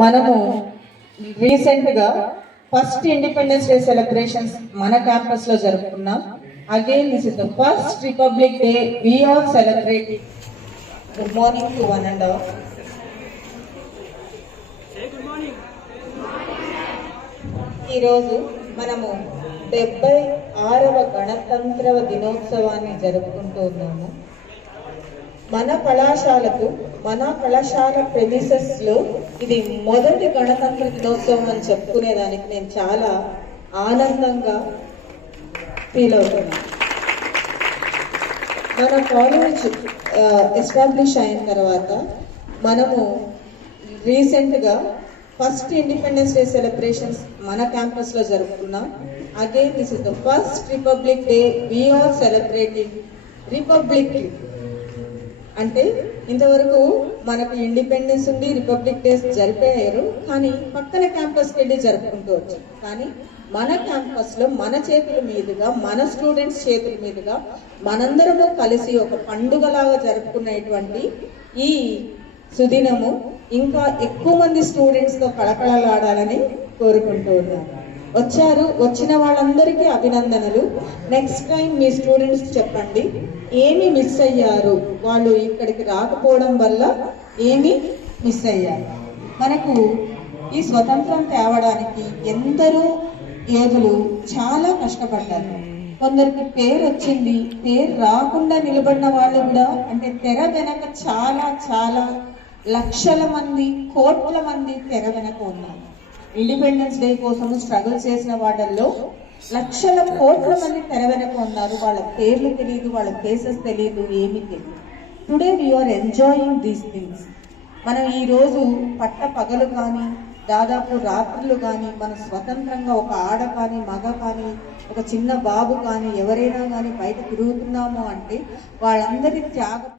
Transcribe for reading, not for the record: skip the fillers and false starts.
మనము రీసెంట్ గా first independence day celebrations మన క్యాంపస్ లో జరుపుకున్నాం. Again this is the first republic day we are celebrating. Good morning to one and all. ఈరోజు మనము 76వ గణతంత్ర దినోత్సవాన్ని జరుపుకుంటూ ఉన్నాము. మన కళాశాల ప్రెమిసెస్ లో ఇది మొదటి గణతంత్ర దినోత్సవం అని చెప్పుకునేదానికి నేను చాలా ఆనందంగా ఫీల్ అవుతున్నాను. మన కాలేజ్ ఎస్టాబ్లిష్ అయిన తర్వాత మనము రీసెంట్గా ఫస్ట్ ఇండిపెండెన్స్ డే సెలబ్రేషన్స్ మన క్యాంపస్ లో జరుపుకున్నాం. Again this is the first republic day we are celebrating. Republic అంటే ఇంతవరకు మనకు ఇండిపెండెన్స్ ఉండి రిపబ్లిక్ డేస్ జరిపారు, కానీ పక్కన క్యాంపస్కి వెళ్ళి జరుపుకుంటూ వచ్చాం. కానీ మన క్యాంపస్ లో మన చేతుల మీదుగా, మన స్టూడెంట్స్ చేతుల మీదుగా మనందరము కలిసి ఒక పండుగలాగా జరుపుకునేటువంటి ఈ సుదినము ఇంకా ఎక్కువ మంది స్టూడెంట్స్ తో కళకళలాడాలని కోరుకుంటూ ఉన్నాను. వచ్చిన వాళ్ళందరికీ అభినందనలు. నెక్స్ట్ టైం మీ స్టూడెంట్స్ చెప్పండి ఏమి మిస్ అయ్యారు, వాళ్ళు ఇక్కడికి రాకపోవడం వల్ల ఏమి మిస్ అయ్యారు. మనకు ఈ స్వతంత్రం తేవడానికి ఎందరో యోధులు చాలా కష్టపడ్డారు. కొందరికి పేరు వచ్చింది, పేరు రాకుండా నిలబడిన వాళ్ళు కూడా, అంటే తెర వెనక చాలా చాలా లక్షల మంది, కోట్ల మంది తెర వెనక ఉన్నారు. ఇండిపెండెన్స్ డే కోసం స్ట్రగుల్ చేసిన వాళ్ళల్లో లక్షల కోట్ల మంది తెర వెనక ఉన్నారు. వాళ్ళ పేర్లు తెలియదు, వాళ్ళ ఫేసెస్ తెలియదు, ఏమీ తెలియదు. Today we are enjoying these things. మనం ఈరోజు పట్ట పగలు కానీ దాదాపు రాత్రులు కానీ మన స్వతంత్రంగా ఒక ఆడ కానీ మగ కానీ ఒక చిన్న బాబు కానీ ఎవరైనా కానీ బయట తిరుగుతున్నాము అంటే వాళ్ళందరి త్యాగం